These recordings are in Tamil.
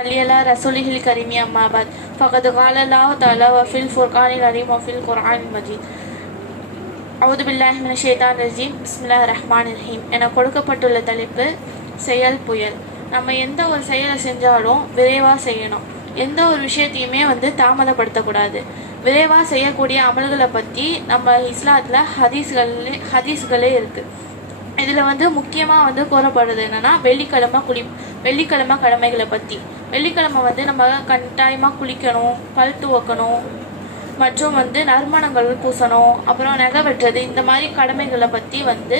علي على رسوله الكريم أما بعد فقد قال الله تعالى وفي الفرقان العظيم وفي القرآن المجيد அவுது பில்லாஹி மின ஷேதான் ரஜீம் பிஸ்மில்லா ரஹ்மான் ரஹீம் என கொடுக்கப்பட்டுள்ள தலைப்பு செயல் புயல் நம்ம எந்த ஒரு செயலை செஞ்சாலும் விரைவாக செய்யணும் எந்த ஒரு விஷயத்தையுமே வந்து தாமதப்படுத்தக்கூடாது விரைவாக செய்யக்கூடிய அமல்களை பற்றி நம்ம இஸ்லாத்தில் ஹதீஸ்களே ஹதீஸ்களே இருக்குது இதில் வந்து முக்கியமாக வந்து கூறப்படுறது என்னென்னா வெள்ளிக்கிழமை குளி வெள்ளிக்கிழமை கடமைகளை பற்றி வெள்ளிக்கிழமை வந்து நம்ம கட்டாயமாக குளிக்கணும் பல் துவக்கணும் மற்றும் வந்து நறுமணங்கள் பூசணும் அப்புறம் நகை வெட்டுறது இந்த மாதிரி கடமைகளை பற்றி வந்து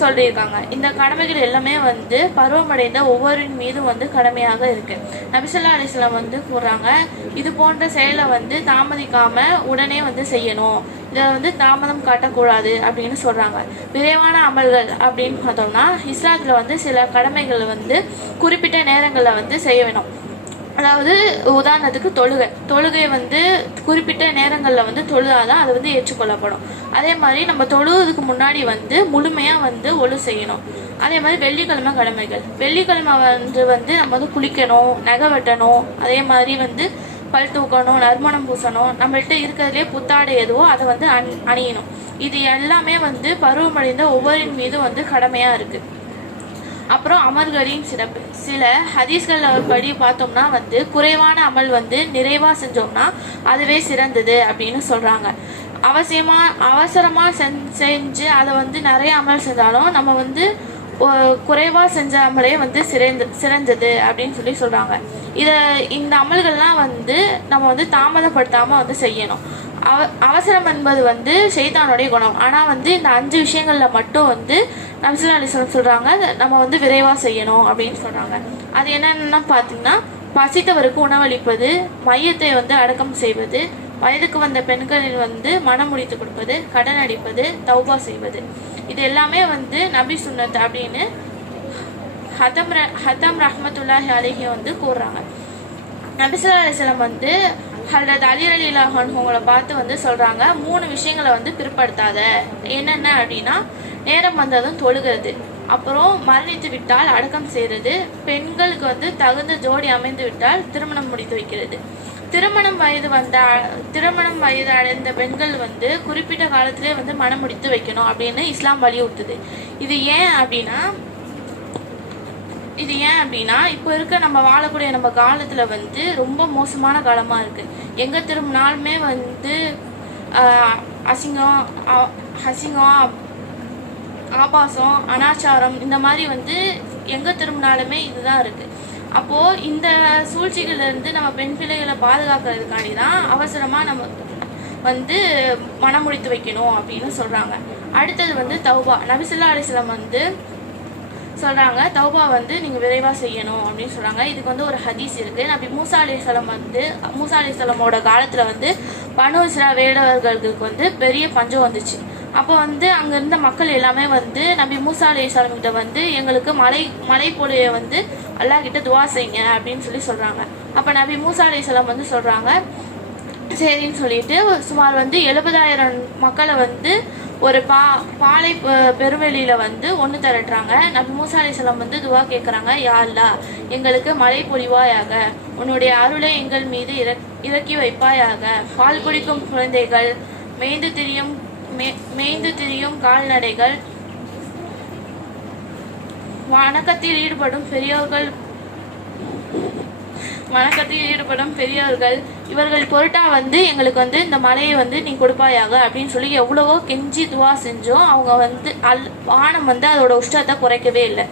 சொல்லியிருக்காங்க. இந்த கடமைகள் எல்லாமே வந்து பருவமடைந்த ஒவ்வொருவின் மீதும் வந்து கடமையாக இருக்கு. நபிசல்லா அலிஸ்லாம் வந்து கூறுறாங்க இது போன்ற செயலை வந்து தாமதிக்காம உடனே வந்து செய்யணும். இதை வந்து தாமதம் காட்டக்கூடாது அப்படின்னு சொல்றாங்க. விரைவான அமல்கள் அப்படின்னு பார்த்தோம்னா இஸ்லாத்துல வந்து சில கடமைகள் வந்து குறிப்பிட்ட நேரங்களில் வந்து செய்ய வேணும். அதாவது உதாரணத்துக்கு தொழுகை. தொழுகை வந்து குறிப்பிட்ட நேரங்களில் வந்து தொழுதாதான் அது வந்து ஏற்றுக்கொள்ளப்படும். அதே மாதிரி நம்ம தொழுவதுக்கு முன்னாடி வந்து முழுமையாக வந்து ஒழு செய்யணும். அதே மாதிரி வெள்ளிக்கிழமை கடமைகள் வெள்ளிக்கிழமை வந்து வந்து நம்ம வந்து குளிக்கணும் நகை வெட்டணும் அதே மாதிரி வந்து பல் தூக்கணும் நறுமணம் பூசணும். நம்மள்கிட்ட இருக்கிறதுலே புத்தாடை எதுவோ அதை வந்து அணி அணியணும். இது எல்லாமே வந்து பருவமடைந்த ஒவ்வொரின் மீதும் வந்து கடமையாக இருக்குது அப்புறம் அமல்களின் சிறப்பு. சில ஹதீஸ்கள் படி பார்த்தோம்னா வந்து குறைவான அமல் வந்து நிறைவாக செஞ்சோம்னா அதுவே சிறந்தது அப்படின்னு சொல்கிறாங்க அவசியமாக அவசரமாக செஞ் செஞ்சு அதை வந்து நிறைய அமல் செஞ்சாலும் நம்ம வந்து குறைவாக செஞ்ச அமலே வந்து சிறந்த சிறந்தது அப்படின்னு சொல்லி சொல்கிறாங்க இதை இந்த அமல்கள்லாம் வந்து நம்ம வந்து தாமதப்படுத்தாமல் வந்து செய்யணும். அவ அவசரம் என்பது வந்து செய்தானுடைய குணம். ஆனால் வந்து இந்த அஞ்சு விஷயங்களில் மட்டும் வந்து நம்சுல்லா அலிஸ்லாம் சொல்கிறாங்க நம்ம வந்து விரைவாக செய்யணும் அப்படின்னு சொல்கிறாங்க அது என்னென்னா பார்த்தீங்கன்னா பசித்தவருக்கு உணவளிப்பது மையத்தை வந்து அடக்கம் செய்வது வயதுக்கு வந்த பெண்களில் வந்து மனம் முடித்து கொடுப்பது கடன் அடிப்பது தௌபா செய்வது. இது எல்லாமே வந்து நபி சுன்னத் அப்படின்னு ஹதம் ஹதம் ரஹமத்துல்லாஹி அலிஹி வந்து கூறுறாங்க. நபிசுல்லா அலிஸ்லாம் வந்து ஹல்ரத் அலி அலி அவங்களை பார்த்து வந்து சொல்கிறாங்க மூணு விஷயங்களை வந்து பிற்படுத்தாத. என்னென்ன அப்படின்னா நேரம் வந்ததும் தொழுகிறது. அப்புறம் மரணித்து விட்டால் அடக்கம் செய்கிறது. பெண்களுக்கு வந்து தகுந்த ஜோடி அமைந்து விட்டால் திருமணம் முடித்து வைக்கிறது. திருமணம் வயது வந்த திருமணம் வயது அடைந்த பெண்கள் வந்து குறிப்பிட்ட காலத்திலே வந்து மனம் முடித்து வைக்கணும் அப்படின்னு இஸ்லாம் வலியுறுத்துது. இது ஏன் அப்படின்னா இது ஏன் அப்படின்னா இப்போ இருக்க நம்ம வாழக்கூடிய நம்ம காலத்தில் வந்து ரொம்ப மோசமான காலமாக இருக்குது எங்கே திரும்பினாலுமே வந்து அசிங்கம் அசிங்கம் ஆபாசம் அனாச்சாரம் இந்த மாதிரி வந்து எங்கே திரும்பினாலுமே இதுதான் இருக்குது அப்போது இந்த சூழ்ச்சிகள்லேருந்து நம்ம பெண் பிள்ளைகளை பாதுகாக்கிறதுக்காண்டி தான் அவசரமாக நம்ம வந்து மனம் முடித்து வைக்கணும் அப்படின்னு சொல்கிறாங்க அடுத்தது வந்து தௌபா. நபிசுல்லா அலிஸ்லாம் வந்து சொல்கிறாங்க தௌபா வந்து நீங்கள் விரைவாக செய்யணும் அப்படின்னு சொல்கிறாங்க இதுக்கு வந்து ஒரு ஹதீஸ் இருக்குது நபி மூசா அலிசலம் வந்து மூசா அலிசலமோட காலத்தில் வந்து பனு இஸ்ரா வேடவர்களுக்கு வந்து பெரிய பஞ்சம் வந்துச்சு. அப்போ வந்து அங்கே இருந்த மக்கள் எல்லாமே வந்து நபி மூசா அலிசலம் கிட்ட வந்து எங்களுக்கு மலை மலை பொழிய வந்து அல்லாஹ் கிட்ட துவா செய்யுங்க அப்படின்னு சொல்லி சொல்கிறாங்க அப்போ நபி மூசா அலிசலம் வந்து சொல்கிறாங்க சரின்னு சொல்லிட்டு சுமார் வந்து எழுபதாயிரம் மக்களை வந்து ஒரு பா பாலை பெருவெளியில் வந்து ஒன்று திரட்டுறாங்க. நபி மூசா அலிஸ்லாம் வந்து துவா கேட்குறாங்க யா அல்லா எங்களுக்கு மழை பொழிவாயாக. உன்னுடைய அருளை எங்கள் மீது இறக் இறக்கி வைப்பாயாக. பால் குடிக்கும் குழந்தைகள் மேய்ந்து திரியும் மேய்ந்து திரியும் கால்நடைகள் வணக்கத்தில் ஈடுபடும் பெரியோர்கள் வணக்கத்தில் ஈடுபடும் பெரியவர்கள் இவர்கள் பொருட்டா வந்து எங்களுக்கு வந்து இந்த மலையை வந்து நீ கொடுப்பாயாக அப்படின்னு சொல்லி எவ்வளவோ கெஞ்சி துவா செஞ்சோம். அவங்க வந்து அல் வானம் வந்து அதோட உஷ்டத்தை குறைக்கவே இல்லை.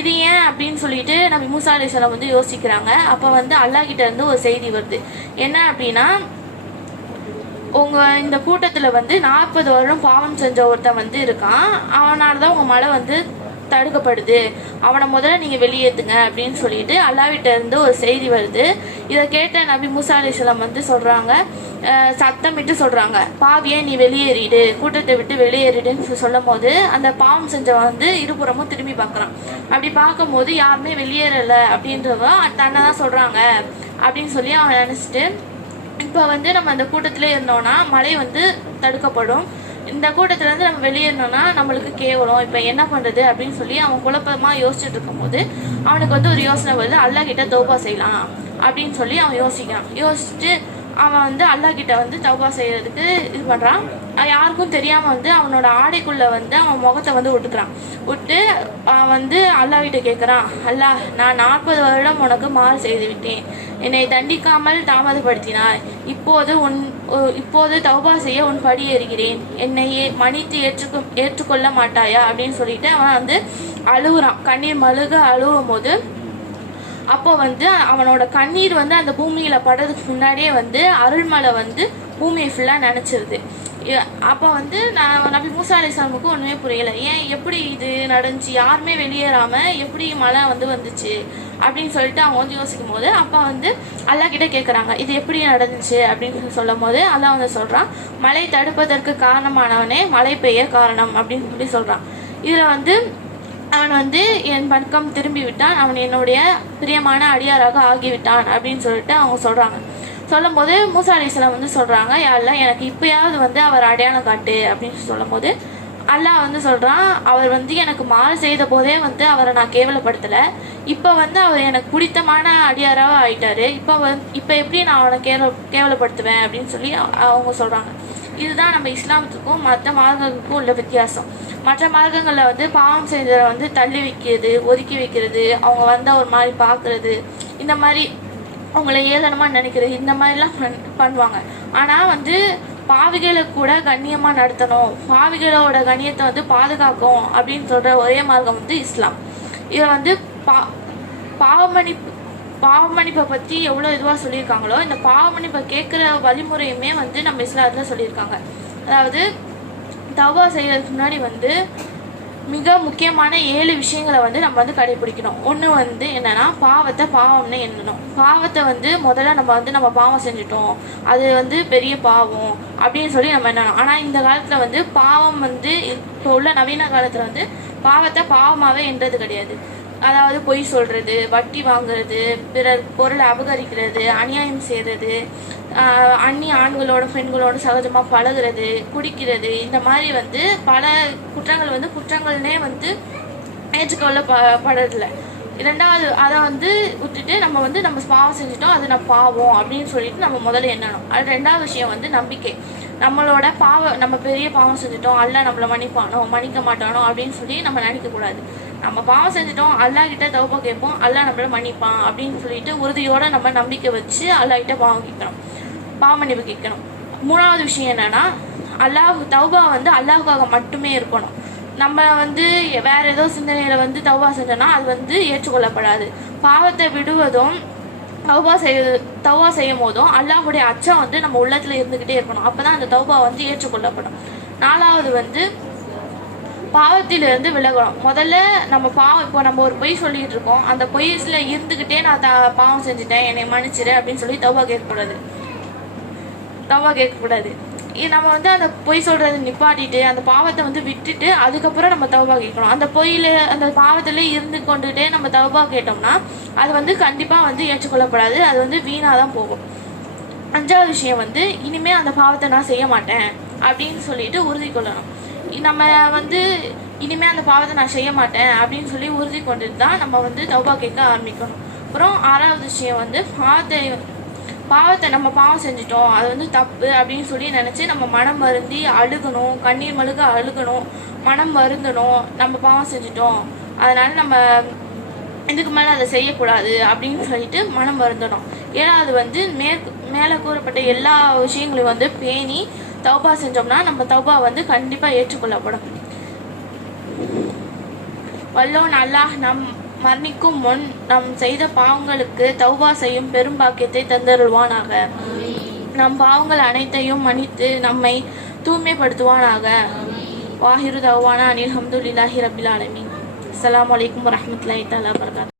இது ஏன் அப்படின்னு சொல்லிட்டு நம்ம மூசா அலிஸ்லாம் வந்து யோசிக்கிறாங்க. அப்போ வந்து அல்லாஹிட்ட இருந்து ஒரு செய்தி வருது. என்ன அப்படின்னா உங்கள் இந்த கூட்டத்தில் வந்து நாற்பது வருடம் பாவம் செஞ்ச ஒருத்தன் வந்து இருக்கான். அவனால தான் உங்கள் மழை வந்து தடுக்கப்படுது. அவனை முதல்ல நீங்கள் வெளியேற்றுங்க அப்படின்னு சொல்லிட்டு அல்லாவிட்ட இருந்து ஒரு செய்தி வருது. இதை கேட்ட நபி மூசா அலிஸ்லாம் வந்து சொல்கிறாங்க சத்தமிட்டு சொல்கிறாங்க பாவியே நீ வெளியேறிடு கூட்டத்தை விட்டு வெளியேறிடுன்னு சொல்லும் போது அந்த பாவம் செஞ்சவன் வந்து இருபுறமும் திரும்பி பார்க்குறான். அப்படி பார்க்கும்போது யாருமே வெளியேறலை அப்படின்றவ தன்னை தான் சொல்கிறாங்க அப்படின்னு சொல்லி அவன் நினச்சிட்டு இப்போ வந்து நம்ம அந்த கூட்டத்திலே இருந்தோம்னா மழை வந்து தடுக்கப்படும். இந்த கூட்டத்திலேருந்து நம்ம வெளியேறணும்னா நம்மளுக்கு கேவலம். இப்போ என்ன பண்ணுறது அப்படின்னு சொல்லி அவன் குழப்பமாக யோசிச்சுட்டு இருக்கும்போது அவனுக்கு வந்து ஒரு யோசனை வருது. அல்லா கிட்ட தௌபா செய்யலாம் அப்படின்னு சொல்லி அவன் யோசிக்கிறான். யோசிச்சுட்டு அவன் வந்து அல்லாஹ் கிட்ட வந்து தௌபா செய்யறதுக்கு இது பண்ணுறான் யாருக்கும் தெரியாமல் வந்து அவனோட ஆடைக்குள்ளே வந்து அவன் முகத்தை வந்து விட்டுக்கிறான் விட்டு அவன் வந்து அல்லாஹ் கிட்ட கேட்குறான் அல்லாஹ் நான் நாற்பது வருடம் உனக்கு மாறு செய்து விட்டேன். என்னை தண்டிக்காமல் தாமதப்படுத்தினார் இப்போது உன் இப்போது தௌபா செய்ய உன் படி ஏறுகிறேன். என்னையே மன்னித்து ஏற்றுக்கும் ஏற்றுக்கொள்ள மாட்டாயா? அப்படின்னு சொல்லிட்டு அவன் வந்து அழுகுறான். கண்ணீர் மழுக அழுகும் போது அப்போ வந்து அவனோட கண்ணீர் வந்து அந்த பூமியில படுறதுக்கு முன்னாடியே வந்து அருள்மலை வந்து பூமியை ஃபுல்லாக நினச்சிருது. அப்போ வந்து நான் நபி மூசா அலிஸ்லாமுக்கு ஒன்றுமே புரியலை. ஏன் எப்படி இது நடந்துச்சு? யாருமே வெளியேறாமல் எப்படி மழை வந்து வந்துச்சு அப்படின்னு சொல்லிட்டு அவங்க வந்து யோசிக்கும் போது அப்போ வந்து அல்லாஹ் கிட்ட கேட்குறாங்க இது எப்படி நடந்துச்சு? அப்படின்னு சொல்லும் போது அல்லா வந்து சொல்கிறான் மழை தடுப்பதற்கு காரணமானவனே மழை பெய்ய காரணம் அப்படின்னு சொல்லி சொல்கிறான் இதில் வந்து அவன் வந்து என் பக்கம் திரும்பி விட்டான் அவன் என்னுடைய பிரியமான அடியாராக ஆகிவிட்டான் அப்படின்னு சொல்லிட்டு அவங்க சொல்கிறாங்க சொல்லும்போது மூசா அலிஸ்லாம் வந்து சொல்கிறாங்க அல்லா எனக்கு இப்பயாவது வந்து அவர் அடையாளம் காட்டு அப்படின்னு சொல்லும் போது அல்லாஹ் வந்து சொல்கிறான் அவர் வந்து எனக்கு மாறு செய்த போதே வந்து அவரை நான் கேவலப்படுத்தலை. இப்போ வந்து அவர் எனக்கு பிடித்தமான அடியாராக ஆயிட்டாரு. இப்போ வந்து இப்போ எப்படி நான் அவனை கேவல கேவலப்படுத்துவேன்? அப்படின்னு சொல்லி அவங்க சொல்கிறாங்க இதுதான் நம்ம இஸ்லாமத்துக்கும் மற்ற மார்க்கங்களுக்கும் உள்ள வித்தியாசம். மற்ற மார்க்கங்களில் வந்து பாவம் செய்ததை வந்து தள்ளி வைக்கிறது ஒதுக்கி வைக்கிறது அவங்க வந்தால் ஒரு மாதிரி பார்க்குறது இந்த மாதிரி அவங்கள ஏளனமாக நினைக்கிறது இந்த மாதிரிலாம் பண் பண்ணுவாங்க. ஆனால் வந்து பாவிகளை கூட கண்ணியமாக நடத்தணும். பாவிகளோட கண்ணியத்தை வந்து பாதுகாக்கும் அப்படின்னு சொல்கிற ஒரே மார்க்கம் வந்து இஸ்லாம். இதை வந்து பா பாவமணிப்பு பாவமணிப்பை பற்றி எவ்வளோ இதுவாக சொல்லியிருக்காங்களோ இந்த பாவமணிப்பை கேட்குற வழிமுறையுமே வந்து நம்ம இஸ்லாத்தில் சொல்லியிருக்காங்க. அதாவது தவா செய்கிறதுக்கு முன்னாடி வந்து மிக முக்கியமான ஏழு விஷயங்களை வந்து நம்ம வந்து கடைபிடிக்கணும். ஒன்று வந்து என்னென்னா பாவத்தை பாவம்னு எண்ணணும். பாவத்தை வந்து முதல்ல நம்ம வந்து நம்ம பாவம் செஞ்சுட்டோம். அது வந்து பெரிய பாவம் அப்படின்னு சொல்லி நம்ம எண்ணணும். ஆனால் இந்த காலத்தில் வந்து பாவம் வந்து இப்போ உள்ள நவீன காலத்தில் வந்து பாவத்தை பாவமாகவே எண்றது கிடையாது. அதாவது பொய் சொல்கிறது வட்டி வாங்குறது பிறர் பொருளை அபகரிக்கிறது அநியாயம் செய்கிறது அந்நிய ஆண்களோட பெண்களோட சகஜமாக பழகுறது குடிக்கிறது இந்த மாதிரி வந்து பல குற்றங்கள் வந்து குற்றங்கள்னே வந்து ஏற்றுக்கொள்ள ப படல இரண்டாவது அதை வந்து விட்டுட்டு நம்ம வந்து நம்ம பாவம் செஞ்சுட்டோம் அது நம்ம பாவம் அப்படின்னு சொல்லிட்டு நம்ம முதல்ல எண்ணணும். அது ரெண்டாவது விஷயம் வந்து நம்பிக்கை. நம்மளோட பாவம் நம்ம பெரிய பாவம் செஞ்சுட்டோம் அல்ல நம்மளை மன்னிப்பானோ மன்னிக்க மாட்டானோ அப்படின்னு சொல்லி நம்ம நினைக்கக்கூடாது. நம்ம பாவம் செஞ்சுட்டோம் அல்லா கிட்ட தௌபா கேட்போம் அல்லா நம்மள மன்னிப்பான் அப்படின்னு சொல்லிட்டு உறுதியோட நம்ம நம்பிக்கை வச்சு அல்லா கிட்ட பாவம் கேட்கணும். பாவ மன்னிப்பு கேட்கணும். மூணாவது விஷயம் என்னன்னா அல்லாஹ் தௌபா வந்து அல்லாஹுக்காக மட்டுமே இருக்கணும். நம்ம வந்து வேற ஏதோ சிந்தனையில வந்து தௌபா செஞ்சோம்னா அது வந்து ஏற்றுக்கொள்ளப்படாது. பாவத்தை விடுவதும் தௌபா செய்ய தௌவா செய்யும் போதும் அல்லாஹுடைய அச்சம் வந்து நம்ம உள்ளத்துல இருந்துகிட்டே இருக்கணும். அப்பதான் அந்த தௌபா வந்து ஏற்றுக்கொள்ளப்படும். நாலாவது வந்து பாவத்திலிருந்து விலகணும். முதல்ல நம்ம பாவம் இப்போ நம்ம ஒரு பொய் சொல்லிட்டு இருக்கோம். அந்த பொய்ஸ்ல இருந்துகிட்டே நான் த பாவம் செஞ்சுட்டேன். என்னை மன்னிச்சிரு அப்படின்னு சொல்லி தவா கேட்கக்கூடாது. தவா கேட்கக்கூடாது. நம்ம வந்து அந்த பொய் சொல்றதை நிப்பாட்டிட்டு அந்த பாவத்தை வந்து விட்டுட்டு அதுக்கப்புறம் நம்ம தவபா கேட்கணும். அந்த பொய்யில் அந்த பாவத்தில் இருந்து கொண்டுட்டே நம்ம தவபா கேட்டோம்னா அது வந்து கண்டிப்பா வந்து ஏற்றுக்கொள்ளப்படாது. அது வந்து வீணாக தான் போகும். அஞ்சாவது விஷயம் வந்து இனிமே அந்த பாவத்தை நான் செய்ய மாட்டேன் அப்படின்னு சொல்லிட்டு உறுதி கொள்ளணும். நம்ம வந்து இனிமே அந்த பாவத்தை நான் செய்ய மாட்டேன் அப்படின்னு சொல்லி உறுதி கொண்டுட்டு தான் நம்ம வந்து தௌபா கேட்க ஆரம்பிக்கணும். அப்புறம் ஆறாவது விஷயம் வந்து பாவத்தை பாவத்தை நம்ம பாவம் செஞ்சிட்டோம். அது வந்து தப்பு அப்படின்னு சொல்லி நினச்சி நம்ம மனம் வருந்தி அழுகணும் கண்ணீர் மழுக அழுகணும் மனம் வருந்தணும். நம்ம பாவம் செஞ்சிட்டோம். அதனால நம்ம இதுக்கு மேலே அதை செய்யக்கூடாது அப்படின்னு சொல்லிட்டு மனம் வருந்தணும். ஏழாவது அது வந்து மேற்கு மேலே கூறப்பட்ட எல்லா விஷயங்களையும் வந்து பேணி தௌபா செஞ்சோம்னா நம்ம தௌபா வந்து கண்டிப்பாக ஏற்றுக்கொள்ளப்படும். வல்லோன் அல்லாஹ் நம் மரணிக்கும் முன் நம் செய்த பாவங்களுக்கு தௌபா செய்யும் பெரும் பாக்கியத்தை தந்தருள்வானாக. நம் பாவங்கள் அனைத்தையும் மன்னித்து நம்மை தூய்மைப்படுத்துவானாக. வாஹிரு தவானா அனில் ஹம்துலில்லாஹி ரபில் ஆலமீன். அஸ்ஸலாமு அலைக்கும் வரஹ்மத்துல்லாஹி தஆலா வபரகாத்துஹு